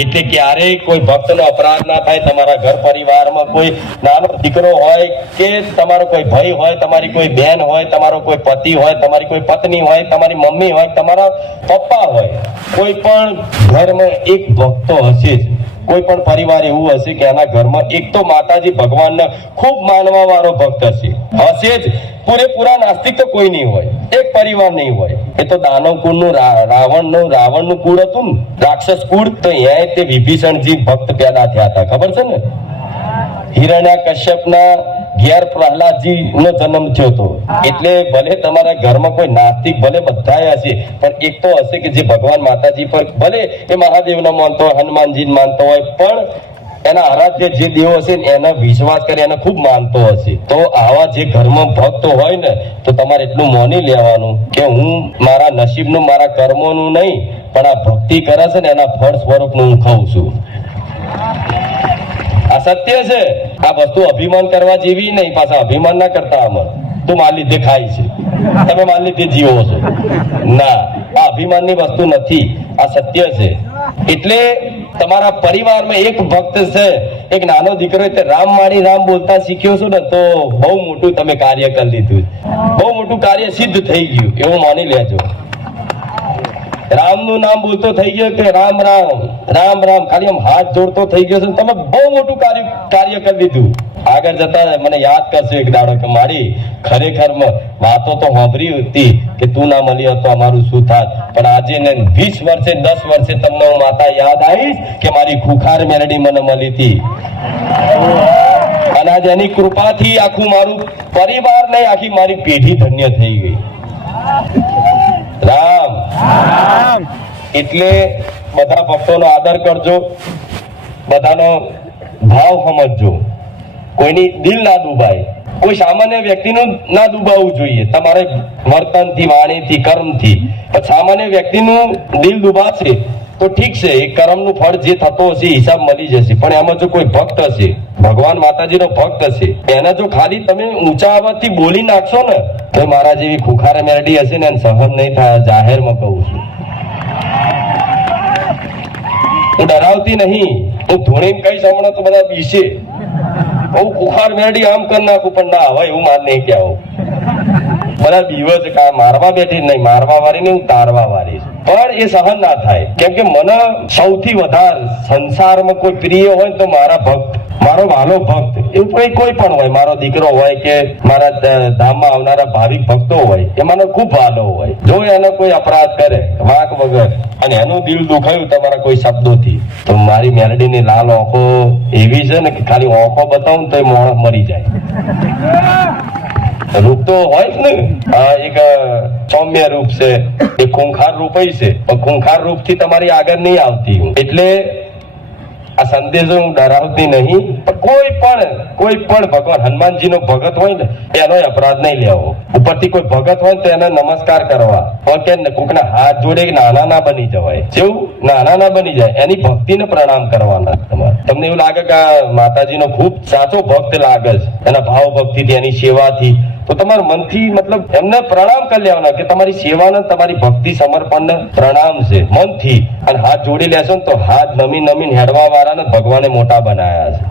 એટલે ક્યારેય કોઈ ભક્તનો અપરાધ ના થાય. તમારા ઘર પરિવારમાં કોઈ નાનો દીકરો હોય કે તમારો કોઈ ભાઈ હોય, તમારી કોઈ બહેન હોય, તમારો કોઈ પતિ હોય, તમારી કોઈ પત્ની હોય, તમારી મમ્મી હોય, તમારા પપ્પા હોય, કોઈ પણ ઘરમાં એક ભક્તો હશે જ. કોઈ પણ પરિવાર એવું હશે કે એના ઘરમાં એક તો માતાજી ભગવાનને ખૂબ માનવા વાળો ભક્ત હશે જ. પૂરેપૂરા નાસ્તિક તો કોઈ નહીં હોય, એક પરિવાર નહીં હોય. એ તો દાનવ કુળનું રાવણનું કુળ હતું ને, રાક્ષસ કુળ. તો અહીંયા તે વિભીષણજી ભક્ત પેદા થયા હતા, ખબર છે ને. હિરણ્યકશ્યપના ઘેર પ્રહલાદજી નો જન્મ થયો હતો. એટલે ભલે તમારા ઘરમાં કોઈ નાસ્તિક ભલે બધા હશે, પણ એક તો હશે કે જે ભગવાન માતાજી પર ભલે એ મહાદેવને માનતો હોય, હનુમાનજી માનતો હોય, પણ એના આરાધ્ય જે દેવો હશે ને એના વિશ્વાસ કરે, એને ખૂબ માનતો હશે. તો આવા જે ઘરમાં ભક્તો હોય ને, તો તમારે એટલું માની લેવાનું કે હું મારા નસીબનું, મારા કર્મોનું નહીં, પણ આ ભક્તિ કરે છે ને એના ફળ સ્વરૂપનું હું ખાઉં છું. આ સત્ય છે. આ વસ્તુ અભિમાન કરવા જેવી નહીં. પાછા અભિમાન ના કરતા. આમાં તું માર લીધે ખાય છે, તમે માર લીધે જીવો છો, ના, આ અભિમાનની વસ્તુ નથી. આ સત્ય છે. એટલે તમારા પરિવારમાં એક ભક્ત છે, એક નાનો દીકરો, તે રામ મારી રામ બોલતા શીખ્યો છો ને, તો બહુ મોટું તમે કાર્ય કરી લીધું. બહુ મોટું કાર્ય સિદ્ધ થઈ ગયું એવું માની લેજો. રામનું નામ બોલતો થઈ ગયો કે રામ રામ રામ રામ, ખાલી આમ હાથ જોડતો થઈ ગયો છે, તમે બહુ મોટું કાર્ય કરી લીધું. આગળ જતા મને યાદ કરશે એક દાડો કે મારી ખરેખર વાતો તો સાંભળી હતી કે તું ના મળી હતો અમારું શું થાત. પણ આજે ને 20 વર્ષે 10 વર્ષે તમને હું માતા યાદ આવીશ કે મારી ખુખાર મેલડી મને મળી હતી. અને આજે એની કૃપાથી આખું મારું પરિવાર નહીં, આખી મારી પેઢી ધન્ય થઈ ગઈ. રામ એટલે બધા ભક્તોનો આદર કરજો, બધાનો ભાવ સમજજો, કોઈની દિલ ના દુભાય, કોઈ સામાન્ય વ્યક્તિનું ના દુભાવવું જોઈએ તમારે વર્તનથી, વાણીથી, કર્મથી. પણ સામાન્ય વ્યક્તિનું દિલ દુભાશે તો ઠીક છે, એ કર્મનું ફળ જે થતો હશે હિસાબ મળી જશે. પણ એમાં જો કોઈ ભક્ત હશે, ભગવાન માતાજીનો ભક્ત હશે, એને જો ખાલી તમે ઊંચા અવાજથી બોલી નાખશો ને, તો મારા જેવી ખુખાર મેરડી હશે ને, સહન નહીં થાય. જાહેરમાં કહું છું, હું ડરાવતી નહીં, હું ધોળીને કહીશ હમણાં તો બધા બીશે, હું ખુખાર મેરડી આમ કરી નાખું, પણ ના હવે એવું માર નહીં કહેવું. બધા દિવસ મારવા બેઠી નહીં, મારવા વાળી નહીં, હું તારવા વાળી. પણ એ સહન ના થાય, કેમ કે મને સૌથી વધારે સંસારમાં કોઈ પ્રિય હોય તો મારા ભક્ત, મારો વાલો ભક્ત, એવું કોઈ પણ હોય, મારો દીકરો હોય કે મારા ધામમાં આવનારા ભાવિક ભક્તો હોય, એ મને ખૂબ વાલો હોય. જો એને કોઈ અપરાધ કરે વાંક વગર અને એનું દિલ દુખાયું તમારા કોઈ શબ્દોથી, તો મારી મેલડીની લાલ આંખો એવી છે ને કે ખાલી આંખો બતાવું તો એ માણસ મરી જાય. રૂપ તો હોય જ ને, એક સૌમ્ય રૂપ છે, એક ખૂંખાર રૂપ છે, પણ ખૂંખાર રૂપ થી તમારી આગળ નહીં આવતી. એટલે આ સંદેશો હું ડરાવતી નહીં, પણ કોઈ પણ ભગવાન હનુમાનજી નો ભગત હોય ને એનો અપરાધ નહીં લેવો. ઉપરથી કોઈ ભગત હોય તો એને નમસ્કાર કરવા, પણ કોકના હાથ જોડે નાના ના બની જવાય. જેવું નાના ના બની જાય, એની ભક્તિને પ્રણામ કરવાના. તમને એવું લાગે કે આ માતાજીનો ખૂબ સાચો ભક્ત લાગે છે, એના ભાવ ભક્તિથી, એની સેવાથી, તો તમારા મનથી મતલબ એમને પ્રણામ કરી લેવાના કે તમારી સેવાને, તમારી ભક્તિ સમર્પણને પ્રણામ છે મનથી. અને હાથ જોડી લેશો ને તો હાથ નમી હેડવા વાળાને ભગવાને મોટા બનાયા છે.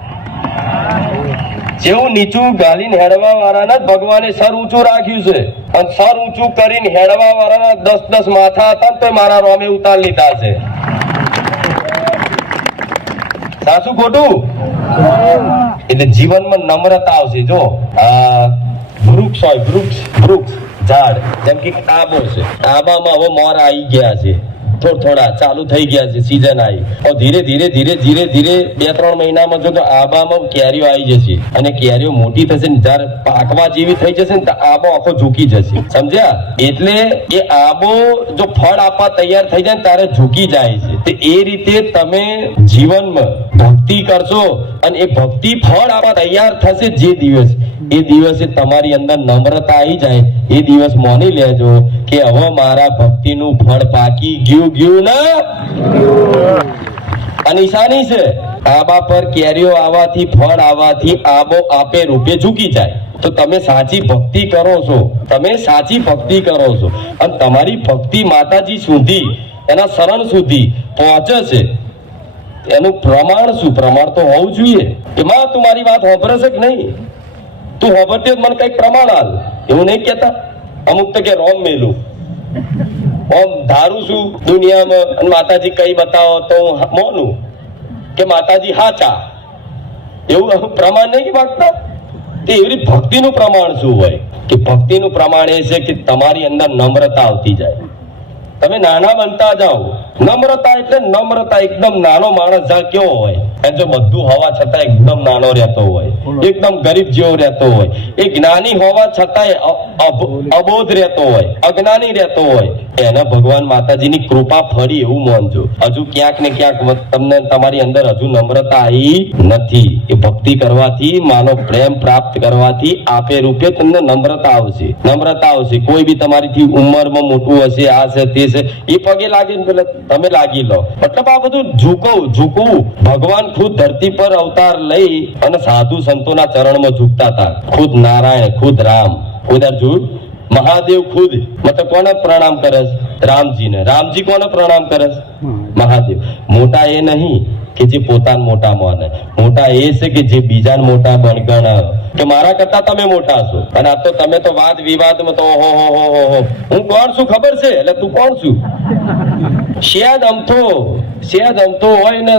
જેવું નીચું ગાલીને હેડવા વાળાને જ ભગવાને સર ઊંચું રાખ્યું છે. અને સર ઊંચું કરીને હેડવા વાળાના 10 માથા હતા ને તો મારા રોમે ઉતાર લીધા છે. સાચું ખોટું? એટલે જીવનમાં નમ્રતા આવશે. જો વૃક્ષ હોય, વૃક્ષ ઝાડ, જેમ કે આંબો છે, આંબામાં હવે મોર આવી ગયા છે, થોડા ચાલુ થઈ ગયા છે, સીઝન આવી. ધીરે ધીરે 2-3 મહિનામાં જો આંબામાં કેરીઓ આવી જશે, અને કેરીઓ મોટી થશે ને જયારે પાકવા જેવી થઈ જશે ને તો આંબો આખો ઝૂકી જશે. સમજ્યા? એટલે એ આંબો જો ફળ આપવા તૈયાર થઈ જાય ને ત્યારે ઝૂકી જાય છે. તો એ રીતે તમે જીવનમાં ભક્તિ કરશો અને એ ભક્તિ ફળ આપવા તૈયાર થશે જે દિવસ, એ દિવસે તમારી અંદર નમ્રતા આવી જાય. એ દિવસ માની લેજો કે હવે મારા ભક્તિનું ફળ પાકી ગયું ના. નિશાની છે આંબા પર કેરીઓ આવવાથી, ફળ આવવાથી આંબો આપે રૂપે ઝૂકી જાય. તો તમે સાચી ભક્તિ કરો છો, અને તમારી ભક્તિ માતાજી સુધી, એના શરણ સુધી પહોંચે છે. એનું પ્રમાણ શું? પ્રમાણ તો હોવું જોઈએ. એમાં તું મારી વાત હોભરે છે કે નહીં? તું હોભરતી મને કઈક પ્રમાણ હાલ. એવું નહીં કેતા અમુક તો કે રોમ મેલું ઓમ ધારું છું દુનિયામાં અને માતાજી કઈ બતાવો તો હું મોનું કે માતાજી હાચા. એવું પ્રમાણ નહીં કે માગતા. તે એવી ભક્તિનું પ્રમાણ શું હોય કે ભક્તિનું પ્રમાણ એ છે કે તમારી અંદર નમ્રતા આવતી જાય. તમે નાના બનતા જાઓ. નમ્રતા એટલે નમ્રતા. એકદમ નાનો માણસ જા કેવો હોય એ જો બધું હોવા છતાં એકદમ નાનો રહેતો હોય, એકદમ ગરીબ જેવો રહેતો હોય, એ જ્ઞાની હોવા છતાંય અબોધ રહેતો હોય, અજ્ઞાની રહેતો હોય, એને ભગવાન માતાજીની કૃપા ફરી એવું માનજો. હજુ ક્યાંક ને ક્યાંક તમને તમારી અંદર હજુ નમ્રતા આવી નથી. એ ભક્તિ કરવાથી, માનો પ્રેમ પ્રાપ્ત કરવાથી આપે રૂપે તમને નમ્રતા આવશે. નમ્રતા આવશે. કોઈ બી તમારીથી ઉંમરમાં મોટું હશે, આ છે તે છે, એ પગે લાગીને પેલા તમે લાગી લો. મતલબ આ બધું ઝૂકવું. ભગવાન ખુદ ધરતી પર અવતાર લઈ અને સાધુ સંતોના ચરણમાં ઝૂકતા હતા. ખુદ નારાયણ, ખુદ રામ, ખુદ અર્જુન, મહાદેવ ખુદ. મતલબ કોને પ્રણામ કરે? રામજીને. રામજી કોને પ્રણામ કરે? મહાદેવ. મોટા એ નહીં કે જે પોતાને મોટા માને. મોટા એ છે કે જે બીજાને મોટા ગણે કે મારા કરતા તમે મોટા છો. અને આ તો તમે તો વાદ વિવાદમાં તો હો હું કોણ છું ખબર છે? એટલે તું કોણ છું? શેદ અમથો હોય ને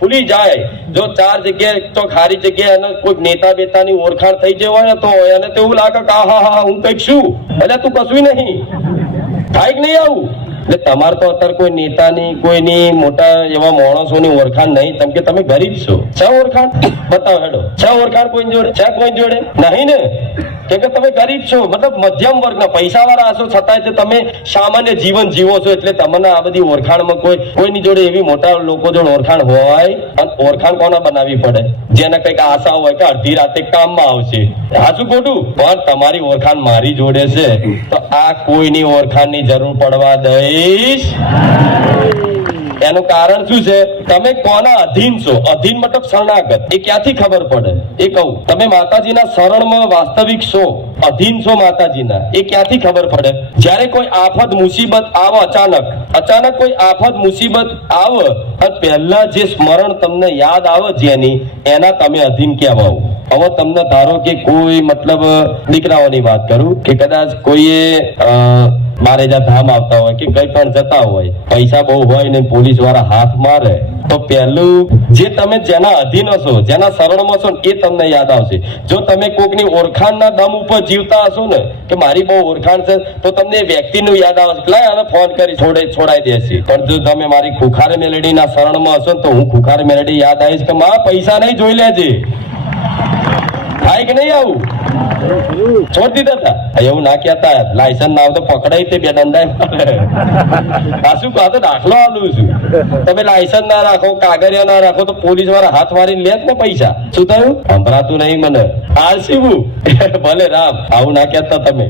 ભૂલી જાય. જો ચાર જગ્યાએ તો ખારી જગ્યાએ અને કોઈ નેતા બેતાની ઓળખાણ થઈ જાય હોય ને તો એને તો એવું લાગે કે હા હું કઈક છું. એટલે તું કશું નહીં થાય કે નહીં આવું. એટલે તમારે તો અત્યારે કોઈ નેતાની, કોઈની મોટા એવા માણસોની ઓળખાણ નહીં. કેમ કે તમે ગરીબ છો. છે ઓળખાણ? બતાવો હેડો. છે ઓળખાણ કોઈ જોડે? છે કોઈ જોડે નહીં ને? કેમ કે તમે ગરીબ છો. મતલબ મધ્યમ વર્ગના પૈસા વાળા હશો છતાંય તમે સામાન્ય જીવન જીવો છો. એટલે તમને આ બધી ઓળખાણમાં કોઈની જોડે એવી મોટા લોકો જોડે ઓળખાણ હોય. અને ઓળખાણ કોને બનાવવી પડે? જેને કઈક આશા હોય કે અડધી રાતે કામમાં આવશે. હાચું ખોટું? પણ તમારી ઓળખાણ મારી જોડે છે તો આ કોઈની ઓળખાણની જરૂર પડવા દઈશ. એનું કારણ શું છે? તમે કોના અધીન છો? અધીન મતલબ શરણાગત. એ ક્યાંથી ખબર પડે? એ કહું, તમે માતાજીના શરણમાં વાસ્તવિક છો, અધીન છો માતાજીના, એ ક્યાંથી ખબર પડે? જ્યારે કોઈ આફત મુસીબત આવે, અચાનક કોઈ આફત મુસીબત આવે અને પહેલા જે સ્મરણ તમને યાદ આવે જેની, એના તમે અધીન કહેવાઓ. હવે તમને ધારો કે કોઈ મતલબ દીકરાઓની વાત કરું કે કદાચ કોઈએ મારેજા ધામ આવતા હોય કે કઈ પણ જતા હોય, પૈસા બહુ હોય ને પોલીસ વાળા હાથ મારે તો પહેલું જે તમે જેના અધીન હશો, જેના શરણમાં છો એ તમને યાદ આવશે. જો તમે કોકની ઓળખાણના દમ ઉપર જીવતા હશો ને કે મારી બહુ ઓળખાણ છે તો તમને એ વ્યક્તિનું યાદ આવશે. લાય આને ફોન કરી છોડાઈ દેશે. પણ જો તમે મારી ખુખાર મેલડીના શરણમાં હશો તો હું ખુખાર મેલડી યાદ આવીશ કે માં પૈસા નહીં જોઈ લેજે. થાય કે નહીં આવું? છોડી દીધા હતા. એવું ના કહેતા. લાયસન્સ ના આવે તો પકડાય તે બે દંડા. શું કહો તો દાખલો આલું છું. તમે લાયસન્સ ના રાખો, કાગળિયા ના રાખો તો પોલીસ વાળા હાથ મારીને લે જ ને પૈસા. શું થયું? સંભળાતું નહીં મને. આલસીવું ભલે રામ. આવું ના કહેતા તમે.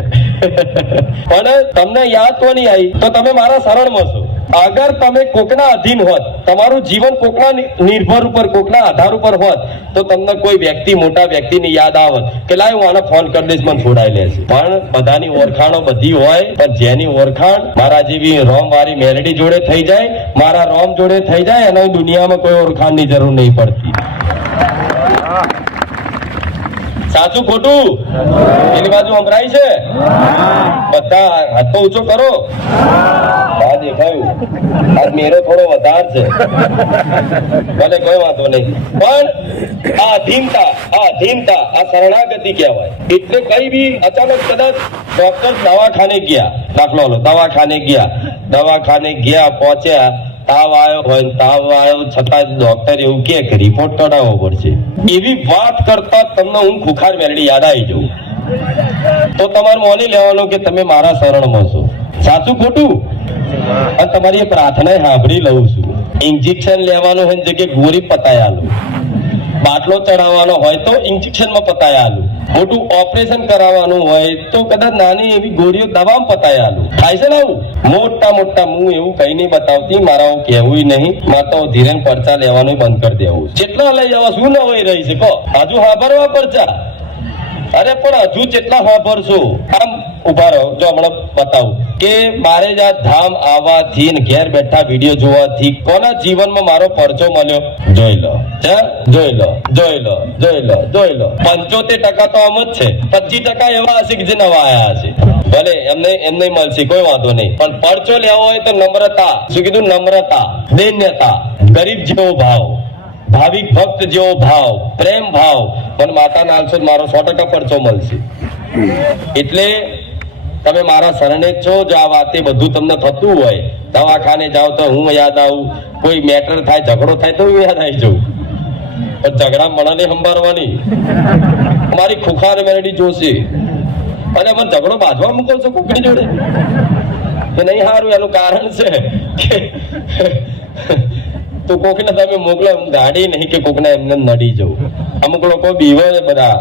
પણ તમને યાદ તો નહીં આવી તો તમે મારા શરણમાં છો. અગર તમે કોકના અધીન હોત, તમારું જીવન કોકના નિર્ભર ઉપર, કોકના આધાર ઉપર હોત તો તમને કોઈ વ્યક્તિ, મોટા વ્યક્તિની યાદ આવત કે લાય હું આને ફોન કરી દઈશ, મને છોડાઈ લેશે. પણ બધાની ઓળખાણો બધી હોય, પણ જેની ઓળખાણ મારા જેવી રોમ વાળી મેલડી જોડે થઈ જાય, મારા રોમ જોડે થઈ જાય, એને દુનિયામાં કોઈ ઓળખાણની જરૂર નહીં પડતી. સાચું ખોટું? એની બાજુ સંભળાય છે? બધા હાથ તો ઊંચો કરો. હા દેખાયું. આજ મેરો થોડો વધારે છે. ભલે કોઈ વાંધો નહીં. પણ આ અધીનતા, આ શરણાગતિ કહેવાય. એટલે કઈ બી અચાનક કદાચ ડોક્ટર દવાખાને ગયા, દાખલો લો, દવાખાને ગયા પહોંચ્યા, તાવ આવ્યો છતાં ડોક્ટર એવું કે રિપોર્ટ કઢાવવો પડશે. એવી વાત કરતા તમને હું ખુખાર મેલડી યાદ આવી જવું તો તમારે માની લેવાનું કે તમે મારા શરણમાં છો. સાચું ખોટું? અને તમારી પ્રાર્થના સાંભળી લઉં છું. ઇન્જેક્શન લેવાનું હોય જગ્યાએ ગોળી પતાય આલું, બાટલો ચડાવવાનો હોય તો ઇન્જેક્શનમાં પતાય આલું, મોટું ઓપરેશન કરાવવાનું હોય તો કદાચ નાની એવી ગોળીઓ દવામાં પતાય આલું. થાય છે ને આવું? મોટા હું એવું કઈ નહીં બતાવતી, મારા હું કહેવું નહીં. મારે તો ધીરે પરચા લેવાનું બંધ કરી દેવું. જેટલા લઈ જવા શું ન હોય રહી છે કહો? હજુ હાભરવા પરચા અરે પણ હજુ કેટલા વાપરશો? આમ ઉભા રહો, જો હમણાં બતાવું કે મારે જ આ ધામ આવવાથી ને ઘેર બેઠા વિડીયો જોવાથી કોના જીવનમાં મારો પરચો મળ્યો? જોઈ લો, જોઈ લો, જોઈ લો, જોઈ લો, જોઈ લો. 75% તો આમ જ છે. 25% એવા હશે કે જે નવા આયા હશે. ભલે એમને મળશે, કોઈ વાંધો નહીં, પણ પરચો લેવો હોય તો નમ્રતા. શું કીધું? નમ્રતા, દૈન્યતા, ગરીબ જેવો ભાવ, ભાવિક ભક્ત જેવો ભાવ, પ્રેમ ભાવ. પણ માતા નાલસો મારો 100% પરચો મળશે. એટલે તમે મારા શરણે જ છો. જો આ વાતે બધું તમને થતું હોય, દવાખાને જાઓ તો હું યાદ આવું, કોઈ મેટર થાય, ઝઘડો થાય તો હું યાદ આવી જાઉં. પણ ઝઘડા મણાને સંભાળવાની મારી ખુખાર મેલડી જોશે. અને મને ઝઘડો બાજવા મૂકો છો કોકની જોડે કે નહીં? સારું, એનું કારણ છે કે તો કોકને તમે મોકલો, ગાડી નહીં કે કોકને એમને નડી જવું. અમુક લોકો બીવે બધા,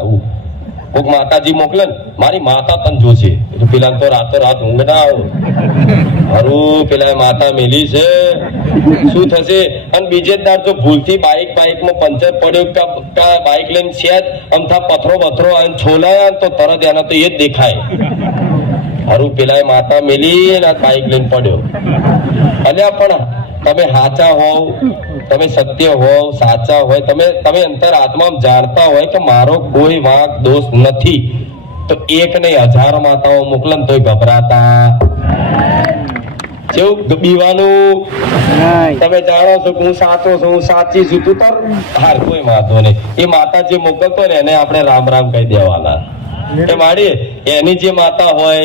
કોક માતાજી મોકલે ને, મારી માતા તને જોશે, પેલા તો રાતો રાત ઊંઘ ના આવો. મારું પેલા માતા મેલી છે, શું થશે? અને બીજે દાર જો ભૂલથી બાઇકમાં પંચર પડ્યું કે બાઇક લઈને છે જ અમથા પથરો છોલાયા તો તરત એના તો એ જ દેખાય. મારું પેલા માતા મેલી ને બાઇક લઈને પડ્યો. અલ્યા પણ તમે સાચા હોવ, તમે સત્ય હોવ, સાચા હોય, તમે અંતર આત્મામાં જાણતા હોય કે મારો કોઈ વાંક દોષ નથી, તો એક નહીં 1000 માતાઓ મોકલે ને તોય ગભરાતા કેવું બીવાનું? તમે જાણો છો કે હું સાચો છું, હું સાચી છું, તું તાર હાર, કોઈ વાંધો નહીં. એ માતા જે મોકલતો ને એને આપણે રામ રામ કહી દેવાના. એ માડી એની જે માતા હોય,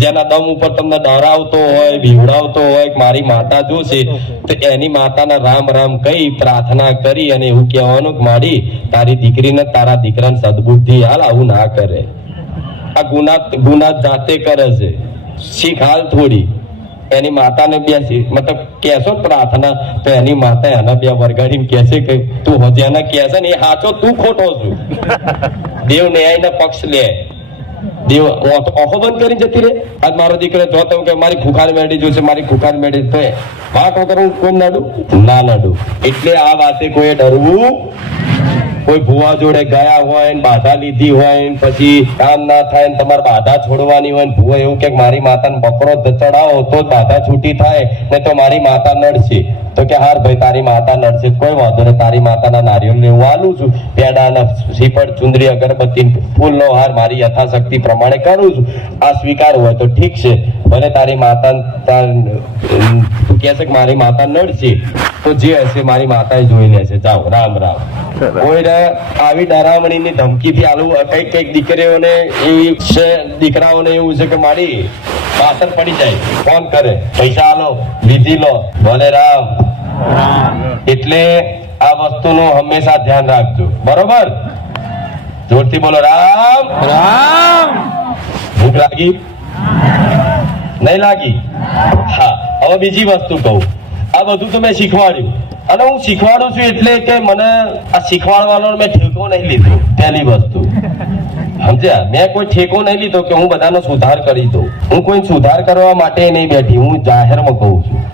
જેના દમ ઉપર તમને ડરાવતો હોય, બીવડાવતો હોય કે મારી માતા જોશે, તો એની માતાના રામ રામ કહી પ્રાર્થના કરી અને એવું કહેવાનું કે માડી તારી દીકરીને તારા દીકરાને સદબુદ્ધિ હાલ, આવું ના કરે. આ ગુના જાતે કરે છે, શીખ હાલ થોડી. એની માતાને બેસી મતલબ કેશો પ્રાર્થના, તો એની માતા એના બે વરગાડીને કહેશે કે તું જેને કહેશે ને એ સાચો, તું ખોટો છું. દેવ ન્યાયના પક્ષ લે. દેવ ઓખો બંધ કરી જતી રે. આજ મારો દીકરો જોતો કે મારી ખુખાર મેળી જોશે, મારી ખુખાર મેળી, તો વાત વગર હું કોઈ નડું ના નડું. એટલે આ વાતે કોઈ ડરવું. કોઈ ભુવા જોડે ગયા હોય ને બાધા લીધી હોય ને પછી કામ ના થાય ને તમારે બાધા છોડવાની હોય ને ભુવા એવું કે મારી માતાને બકરો ચડાવો તો બાધા છૂટી થાય, ને તો મારી માતા નડશે. તો કે હાર ભાઈ તારી માતા નડશે, કોઈ વાંધો નહીં, તારી માતાના નારિયેળને હું આલું છું, પેડાના શ્રીફળ, ચુંદડી, અગરબત્તી, ફૂલનો હાર મારી યથાશક્તિ પ્રમાણે કરું છું. આ સ્વીકાર હોય તો ઠીક છે. ભલે તારી માતા કે છે કે મારી માતા નડશે, તો જે હશે મારી માતા જોઈ લેશે. જાઓ, રામ રામ. કોઈ આવી ડરામણીની ધમકીથી આલું કઈક દીકરીઓને એવી છે, દીકરાઓને એવું છે કે મારી પાછળ પડી જાય, ફોન કરે, પૈસા આલો, લીધી લો, ભલે રામ. એટલે આ વસ્તુનું હંમેશા ધ્યાન રાખજો, બરોબર? જોરથી બોલો રામ રામ. ભૂખ લાગી? નહીં લાગી? હા. હવે બીજી વસ્તુ કહું. આ બધું તો મેં શીખવાડ્યું, અને હું શીખવાડું છું એટલે કે મને આ શીખવાડવાનો મેં ઠેકો નહીં લીધો. પહેલી વસ્તુ સમજ્યા? મેં કોઈ ઠેકો નહીં લીધો કે હું બધાનો સુધાર કરી દઉં. હું કોઈ સુધાર કરવા માટે નહીં બેઠી, હું જાહેરમાં કહું છું.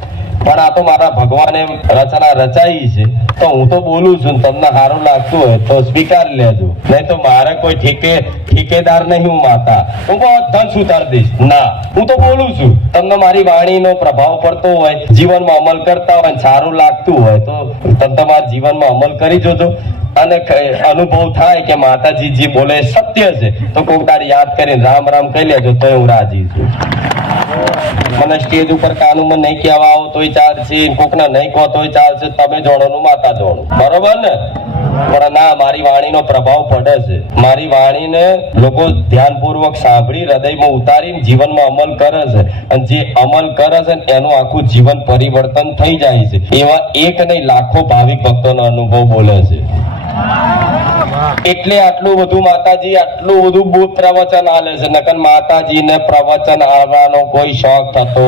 પણ આ તો મારા ભગવાને રચના રચાઈ છે, તો હું તો બોલું છું. તમને સારું લાગતું હોય તો સ્વીકારી લેજો, નહીં તો મારે કોઈ ઠેકેદાર નહીં. હું માતા, હું બધા સુધાર દઈશ ના. હું તો બોલું છું. તમને મારી વાણીનો પ્રભાવ પડતો હોય, જીવનમાં અમલ કરતા હોય, સારું લાગતું હોય તો તમે તમારા જીવનમાં અમલ કરી જોજો. અને અનુભવ થાય કે માતાજી જે બોલે સત્ય છે, તો કોક તારી યાદ કરીને રામ રામ કહી લેજો, તો હું રાજી છું. મને સ્ટેજ ઉપર કાનૂન નહીં કહેવા આવો તોય ચાલશે, કોકના નહીં કહો તોય ચાલશે. તમે જોડોનું માતા જોડો, બરોબર ને? પણ ના, મારી વાણીનો પ્રભાવ પડે છે. મારી વાણીને લોકો ધ્યાનપૂર્વક સાંભળી હૃદયમાં ઉતારીને જીવનમાં અમલ કરે છે, અને જે અમલ કરે છે એનું આખું જીવન પરિવર્તન થઈ જાય છે. એવા એક નહીં લાખો ભાવિક ભક્તોનો અનુભવ બોલે છે. એટલે આટલું બધું માતાજી આટલું બધું પ્રવચન આલે છે. નકર માતાજીને પ્રવચન આવવાનો કોઈ શોખ થતો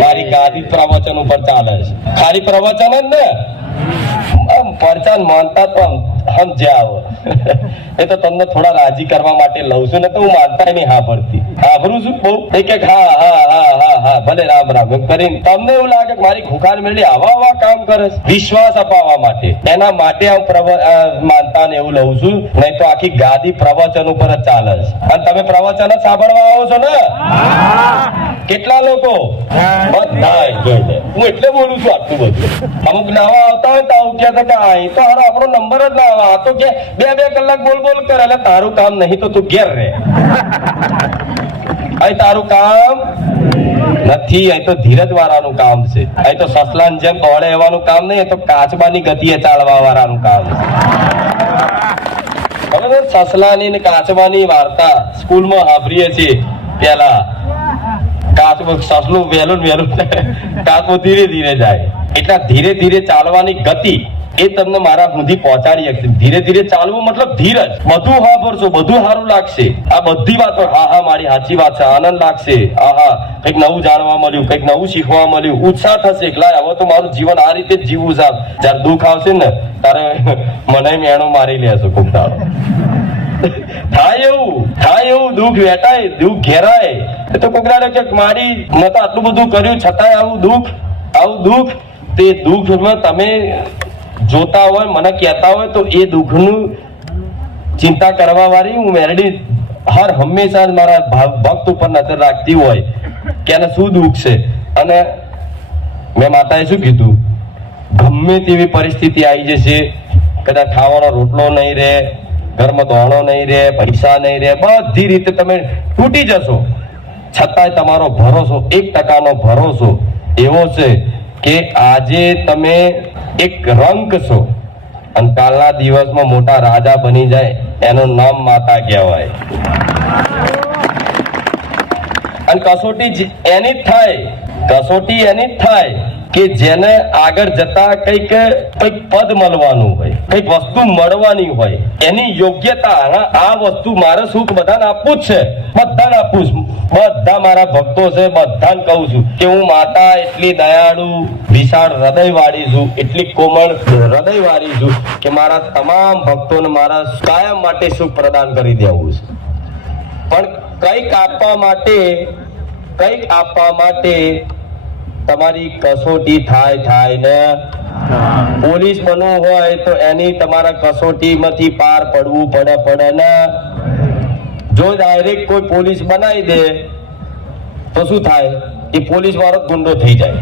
મારી ગાદી પ્રવચન ઉપર ચાલે છે. ખાલી પ્રવચન જ ને, પરચાન માનતા તો સમજ્યા એ તો તમને થોડા રાજી કરવા માટે લઉં છું, ને તો હું માનતા નહીં હા પડતી. આભરું છું બહુ એક હા હા હા હા હા ભલે રામ રામ એમ કરીને તમને એવું લાગે કે મારી ખુખાર મેળવી આવા કામ કરે છે, વિશ્વાસ અપાવવા માટે. એના માટે હું માનતા ને એવું લઉં છું, નહીં તો આખી ગાદી પ્રવચન ઉપર જ ચાલે છે. અને તમે પ્રવચન જ સાંભળવા આવો છો ને? કેટલા લોકો? બધા જોઈ લે. હું એટલે બોલું છું આટલું બધું. અમુક નવા આવતા હોય તો આવું કહેતા કે અહીં તો હારો આપણો નંબર જ ના આવે, આ તો કે 2 કલાક બોલ કરે. એટલે તારું કામ નહીં તો તું ઘેર રહે. અહીં તારું કામ નથી, અહીં તો ધીરજ વાળાનું કામ છે. અહીં તો સસલાન જેમ દોડે એવાનું કામ નહીં, તો કાચબાની ગતિએ ચાલવા વાળાનું કામ છે. હવે સસલાની ને કાચબાની વાર્તા સ્કૂલમાં સાંભળીએ છીએ. પેલા સસલું વહેલું કાચબો ધીરે ધીરે જાય. એટલે ધીરે ધીરે ચાલવાની ગતિ એ તમને મારા સુધી પહોંચાડી શકશે. ધીરે ધીરે ચાલવું મતલબ ધીરજ. બધું વાપરશો, બધું સારું લાગશે. આ બધી વાતો હા મારી સાચી વાત છે, આનંદ લાગશે, કંઈક નવું જાણવા મળ્યું, કંઈક નવું શીખવા મળ્યું, ઉત્સાહ થશે. હવે તો મારું જીવન આ રીતે જ જીવવું છે. જયારે દુઃખ આવશે ને ત્યારે મને મેણો મારી લેશો ખૂબ દાડો. થાય એવું દુઃખ વેટાય, દુઃખ ઘેરાય. એ તો કોકરાને કે મારી મેં તો આટલું બધું કર્યું છતાંય આવું દુઃખ તે દુઃખમાં તમે જોતા હોય, મને કહેતા હોય તો એ દુઃખનું ચિંતા કરવા વાળી હું મેરડી હંમેશા મારા ભક્ત ઉપર નજર રાખતી હોય કે એને શું દુઃખ છે. અને મેં માતાએ શું કીધું, ગમે તેવી પરિસ્થિતિ આવી જશે, કદાચ ખાવાનો રોટલો નહીં રહે, ઘરમાં દોણો નહીં રહે, પૈસા નહીં રહે, બધી રીતે તમે તૂટી જશો, છતાંય તમારો ભરોસો 1% ભરોસો એવો છે કે આજે તમે એક રંક છો અને કાલના દિવસમાં મોટા રાજા બની જાય. એનું નામ માતા કહેવાય. અને કસોટી એની જ થાય કે જેને આગળ જતા કંઈક પદ મળવાનું હોય, કંઈક વસ્તુ મળવાની હોય, એની યોગ્યતા. આ વસ્તુ મારે સુખ બધાને આપવું જ છે, બધાને આપવું છું. બધા મારા ભક્તો છે, બધાને કહું છું કે હું માતા એટલી દયાળુ વિશાળ હૃદય વાળી છું, એટલી કોમળ હૃદય વાળી છું કે મારા તમામ ભક્તોને મારા કાયમ માટે સુખ પ્રદાન કરી દેવું છે. પણ કંઈક આપવા માટે તમારી કસોટી થાય ને. પોલીસ બનવું હોય તો એની તમારા કસોટીમાંથી પાર પડવું પડે ને. જો ડાયરેક્ટ કોઈ પોલીસ બનાવી દે તો શું થાય? એ પોલીસ વાળો ગુંડો થઈ જાય,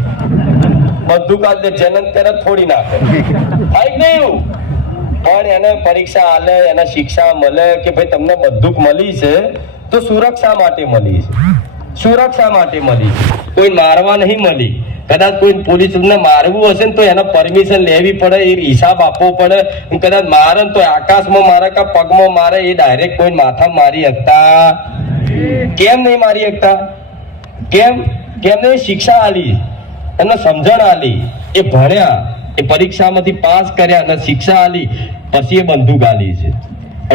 બધું કાઢ દે, જેને ત્યારે થોડી નાખે. થાય નહીં એવું. પણ એને પરીક્ષા આલે, એને શિક્ષા મળે કે ભાઈ તમને બધું મળી છે તો સુરક્ષા માટે મળી છે. કોઈ મારવા નહીં મળી. કદાચ કોઈ પોલીસ ને મારવું હશે ને તો એને પરમિશન લેવી પડે, એ હિસાબ આપવો પડે. કદાચ મારે તો આકાશમાં મારે કે પગમાં મારે, એ ડાયરેક્ટ કોઈ માથા મારી શકતા કેમ નહીં મારી શકતા? કેમ નહીં? શિક્ષા આલી, એમને સમજણ આલી, એ ભણ્યા, એ પરીક્ષામાંથી પાસ કર્યા અને શિક્ષા આલી, પછી એ બંદૂક આલી છે.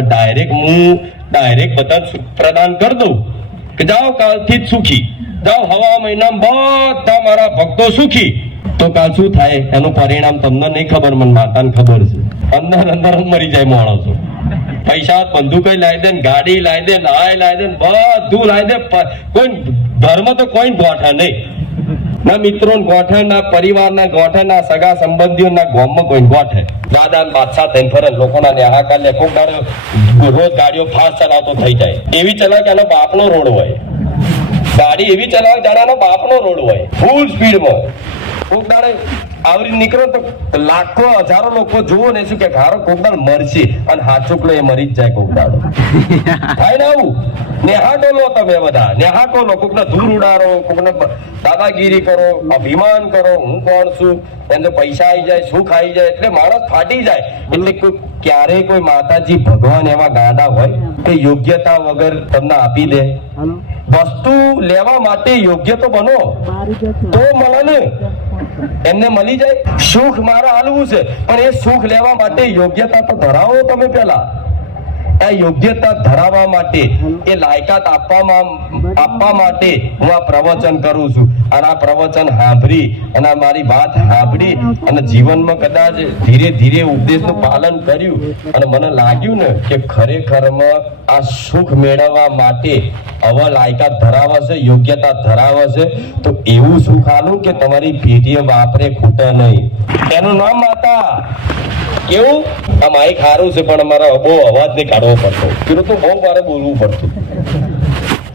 ડાયરેક્ટ બધા પ્રદાન કરી દઉં કે જાઓ કાલથી જ સુખી જાઓ, હવા મહિનામાં બધા મારા ભક્તો સુખી, તો કાલ શું થાય એનું પરિણામ તમને નહીં ખબર, મને માતાને ખબર છે. અંદર મરી જાય માણસો. પૈસા બંદૂક લાવી દે, ગાડી લાવી દે, નાય લાવી દે, બધું લાવી દે. કોઈ ધર્મ તો કોઈ ગોઠે નહીં, ના મિત્રો ગોઠે, ના પરિવારના ગોઠે, ના સગા સંબંધીઓના ગામમાં કોઈ ગોઠે. દાદા બાદશાહ થઈને ફરે, લોકોના નેહાકાર લે, કોક રોજ ગાડીઓ ફાસ્ટ ચલાવતો થઈ જાય. એવી ચલાવે કે એનો બાપનો રોડ હોય, ગાડી એવી ચલાવે જાણે બાપનો રોડ હોય, ફૂલ સ્પીડમાં. કોક દાડે આવરી નીકળો તો લાખો હજારો લોકો જુઓ ને શું કે હારો કોક દાડ મરશે અને હાચુકલો એ મરી જ જાય કોક દાડો. થાય ને આવું? નેહાટો લો તમે બધા, નેહાટો લો. કોકને ધૂળ ઉડાડો, કોકને દાદાગીરી કરો, અભિમાન કરો, હું કોણ છું, એને પૈસા આવી જાય, સુખ આવી જાય એટલે માણસ ફાટી જાય. એટલે ક્યારેય કોઈ માતાજી ભગવાન એવા ગાડા હોય કે યોગ્યતા વગર તમને આપી દે? વસ્તુ લેવા માટે યોગ્ય તો બનો તો મળે ને. એમને મળી જાય. સુખ મારે હાલવું છે પણ એ સુખ લેવા માટે યોગ્યતા તો ધરાવો તમે પેલા. આ યોગ્યતા ધરાવવા માટે, એ લાયકાત આપવા માટે હું આ પ્રવચન કરું છું. અને આ પ્રવચન સાંભળી અને આ મારી વાત સાંભળી અને જીવનમાં કદાચ ધીરે ધીરે ઉપદેશનું પાલન કર્યું અને મને લાગ્યું ને કે ખરેખરમાં આ સુખ મેળવવા માટે હવે લાયકાત ધરાવે છે, યોગ્યતા ધરાવે છે, તો એવું સુખ આલું કે તમારી પેટીએ વાપરે ખૂટે નહીં. એનું નામ માતા. કેવું? આ માઈક સારું છે પણ અમારે બહુ અવાજ નહીં કાઢવો પડતો. પેલું તો બહુ મારે બોલવું પડતું.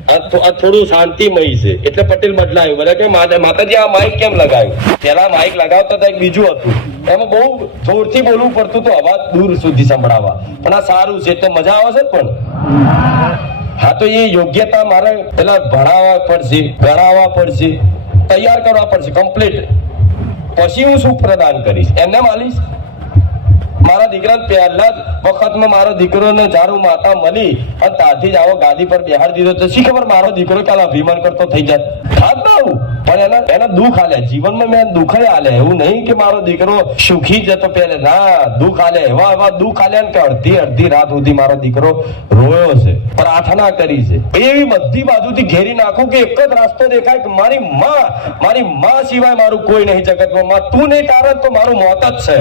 આ થોડું શાંતિમય છે એટલે પટેલ બદલાયું. બધા કે માતાજી આ માઈક કેમ લગાવ્યું? પેલા માઈક લગાવતા હતા એક બીજું હતું, એમાં બહુ જોરથી બોલવું પડતું તો અવાજ દૂર સુધી સંભળાવવા. પણ આ સારું છે એટલે મજા આવે છે. પણ હા, તો એ યોગ્યતા મારે પેલા ભણાવવા પડશે, ગણાવવા પડશે, તૈયાર કરવા પડશે કમ્પ્લીટ. પછી હું સુખ પ્રદાન કરીશ. એમને માલીશ. મારા દીકરાને પહેલા જ વખતમાં મારો દીકરોને જારું માતા મળી અને ત્યાંથી જ આવો ગાદી પર બેહાડી દીધો તો શી ખબર મારો દીકરો કાલ અભિમાન કરતો થઈ જાય. ખાત ના હું પણ એના દુઃખ આલ્યા જીવનમાં. મેં દુઃખ આલ્યા. એવું નહીં કે મારો દીકરો સુખી જતો પહેલે. ના, દુઃખ આલ્યા. એવા દુઃખ આલ્યા ને કે અડધી રાત સુધી મારો દીકરો રોયો છે, પ્રાર્થના કરી છે. એવી બધી બાજુથી ઘેરી નાખું કે એક જ રસ્તો દેખાય કે મારી માં સિવાય મારું કોઈ નહીં જગતમાં. તું નહીં તારે તો મારું મોત જ છે.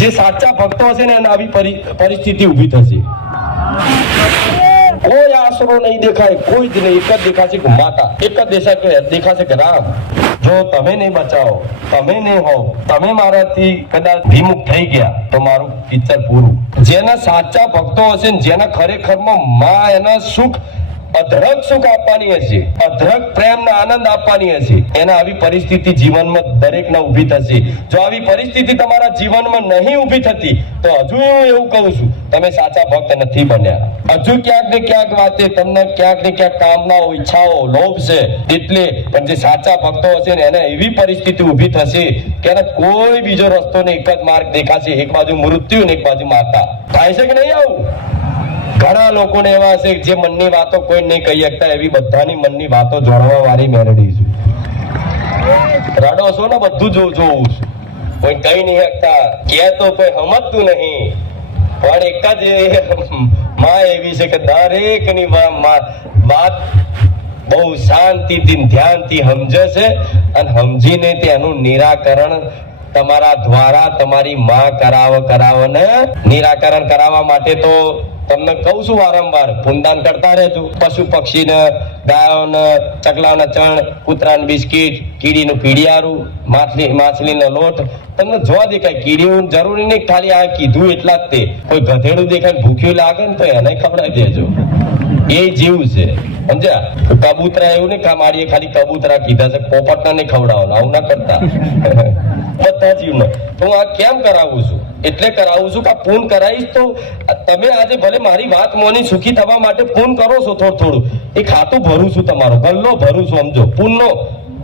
જે સાચા ભક્તો હશે ને એને આવી પરિસ્થિતિ ઉભી થશે. કોઈ આશરો નહીં દેખાય, કોઈ જ નહીં. એક જ દેખાશે કે માતા, એક જ દેખાશે કે રામ. જો તમે નહીં બચાવો, તમે નહીં હોવ, તમે મારાથી કદાચ વિમુખ થઈ ગયા તો મારું પિક્ચર પૂરું. જેના સાચા ભક્તો હશે ને જેના ખરેખરમાં માં એના સુખ અધરક સુખ આપવાની હશે, અધરક પ્રેમ ને આનંદ આપવાની હશે, એને આવી પરિસ્થિતિ જીવનમાં દરેકને ઊભી થશે. જો આવી પરિસ્થિતિ તમારા જીવનમાં નહીં ઊભી થતી તો હજુ હું એવું કહું છું તમે સાચા ભક્ત નથી બન્યા. હજુ ક્યાંક ને ક્યાંક વાતે તમને ક્યાંક ને ક્યાંક કામનાઓ, ઈચ્છાઓ, લોભ છે. એટલે પણ જે સાચા ભક્તો હશે ને એને એવી પરિસ્થિતિ ઊભી થશે કે એને કોઈ બીજો રસ્તો ને એક જ માર્ગ દેખાશે. એક બાજુ મૃત્યુ ને એક બાજુ માતા. થાય છે કે નહીં આવું? ઘણા લોકોને એવા છે જે મનની વાતો કોઈ નહીં કહી શકતા. એવી બધાની મનની વાતો જોડવા વાળી મેલડી છે. રડો છો ને બધું જોવું છું, કોઈ કઈ નહીં શકતા, કે તો કોઈ સમજતું નહીં. પણ એક જ માં એવી છે કે દરેકની વાત બહુ શાંતિથી ધ્યાનથી સમજે છે અને સમજીને તેનું નિરાકરણ તમારા દ્વારા તમારી માં કરાવો ને. નિરાકરણ કરાવવા માટે તો તમને કહું છું વારંવાર પુનદાન કરતા રહેજો. પશુ પક્ષીને, ગાયોને, ચકલાઓના ચણ, કૂતરાને બિસ્કીટ, કીડીનું પીડિયારું, માછલીનો લોટ. તમને જોવા દેખાય કીડીનું જરૂરી નહીં, ખાલી આ કીધું એટલા જ તે. કોઈ ગધેડું દેખાય ભૂખ્યું લાગે ને તો એને ખવડાવી દેજો. એ જીવ છે, સમજ્યા? કબૂતરા એવું નહીં મારીએ ખાલી કબૂતરા કીધા છે, પોપટના નહીં ખવડાવવાનું. આવું ના કરતા બધા જીવને. તો હું આ કેમ કરાવું છું? એટલે કરાવું છું કે આ પૂન કરાવીશ તો તમે આજે ભલે મારી વાત મોની સુખી થવા માટે પૂન કરો છો થોડું. એ ખાતું ભરું છું, તમારો ગલ્લો ભરું છું. સમજો,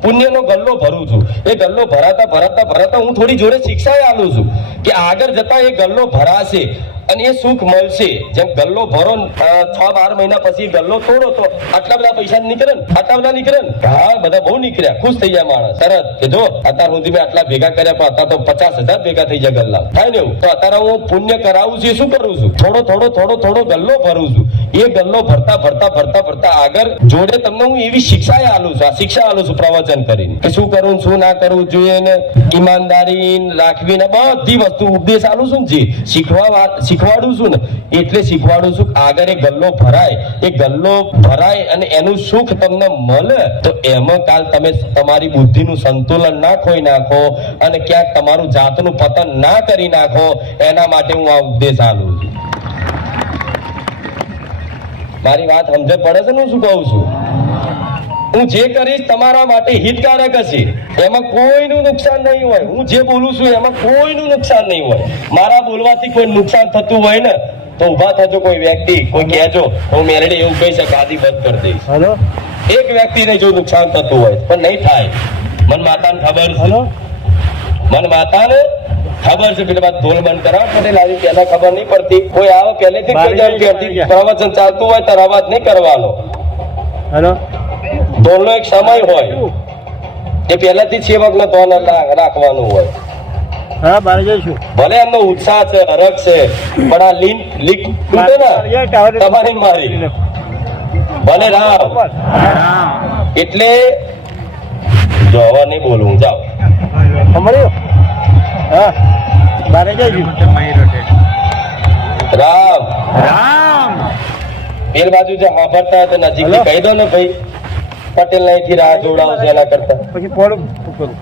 પુણ્યનો ગલ્લો ભરું છું. એ ગલ્લો ભરાતા હું થોડી જોડે શિક્ષા આલું છું કે આગળ જતા એ ગલ્લો ભરાશે અને એ સુખ મળશે. જેમ ગલ્લો ભરો 6-12 મહિના પછી ગલ્લો તોડો તો આટલા બધા પૈસા નીકળે ને, આટલા બધા નીકળે ને. હા, બધા બહુ નીકળ્યા, ખુશ થઈ જાય માણસ તરત કે જો અત્યાર સુધી મેં આટલા ભેગા કર્યા પણ અત્યારે તો 50,000 ભેગા થઈ જાય ગલ્લા. થાય ને એવું? તો અત્યારે હું પુણ્ય કરાવું છું. શું કરું છું? થોડો ગલ્લો ભરું છું. એ ગલ્લો ભરતા આગળ જોડે તમને હું એવી શિક્ષા આલું છું. આ શિક્ષા આલું છું પ્રવચન કરીને કે શું કરવું, શું ના કરવું જોઈએ ને, ઈમાનદારી રાખવી ને બધી વસ્તુ ઉપદેશ આલું છું. જે શીખવાડું છું ને એટલે શીખવાડું છું. આગળ એ ગલ્લો ભરાય અને એનું સુખ તમને મળે તો એમાં કાલ તમે તમારી બુદ્ધિનું સંતુલન ના ખોઈ નાખો અને ક્યાંક તમારું જાતનું પતન ના કરી નાખો. એના માટે હું આ ઉપદેશ આલું છું. મારી વાત સમજ પડે છે ને? હું શું કહું છું? હું જે કરીશ તમારા માટે હિતકારક હશે, એમાં કોઈનું નુકસાન નહીં હોય. હું જે બોલું છું એમાં કોઈનું નુકસાન નહીં હોય. મારા બોલવાથી કોઈ નુકસાન થતું હોય ને તો ઉભા થજો, કોઈ વ્યક્તિ, કોઈ કહેજો. હું મેરડી એવું કહી શકે આદિ બંધ કરી દઈશ. એક વ્યક્તિને જો નુકસાન થતું હોય પણ નહીં થાય. મન માતાને ખબર છે, મન માતાને ખબર છે. પેલા બાદ ઢોલ બંધ કરાવ પટેલ આવી પેલા ખબર નહીં પડતી. કોઈ આવે પહેલેથી પ્રવચન ચાલતું હોય ત્યારે અવાજ નહીં કરવાનો. ઢોલનો એક સમય હોય, એ પહેલાથી સેવકને ધોન રાખવાનું હોય. હા બહાર જઈશું. ભલે એમનો ઉત્સાહ છે, હરખ છે, પણ આ લીક તૂટે ને તમારી મારી. ભલે રામ. એટલે જો હવે નહીં બોલવું, જાઓ. સાંભળ્યું? હા બહાર જઈશું. રામ. રામ. પેલ બાજુ જે સાંભળતા હોય તો નજીક કહી દો ને ભાઈ, પટેલ અહીંથી રાહ જોડાવું છે એના કરતા. પછી ફોન કરું.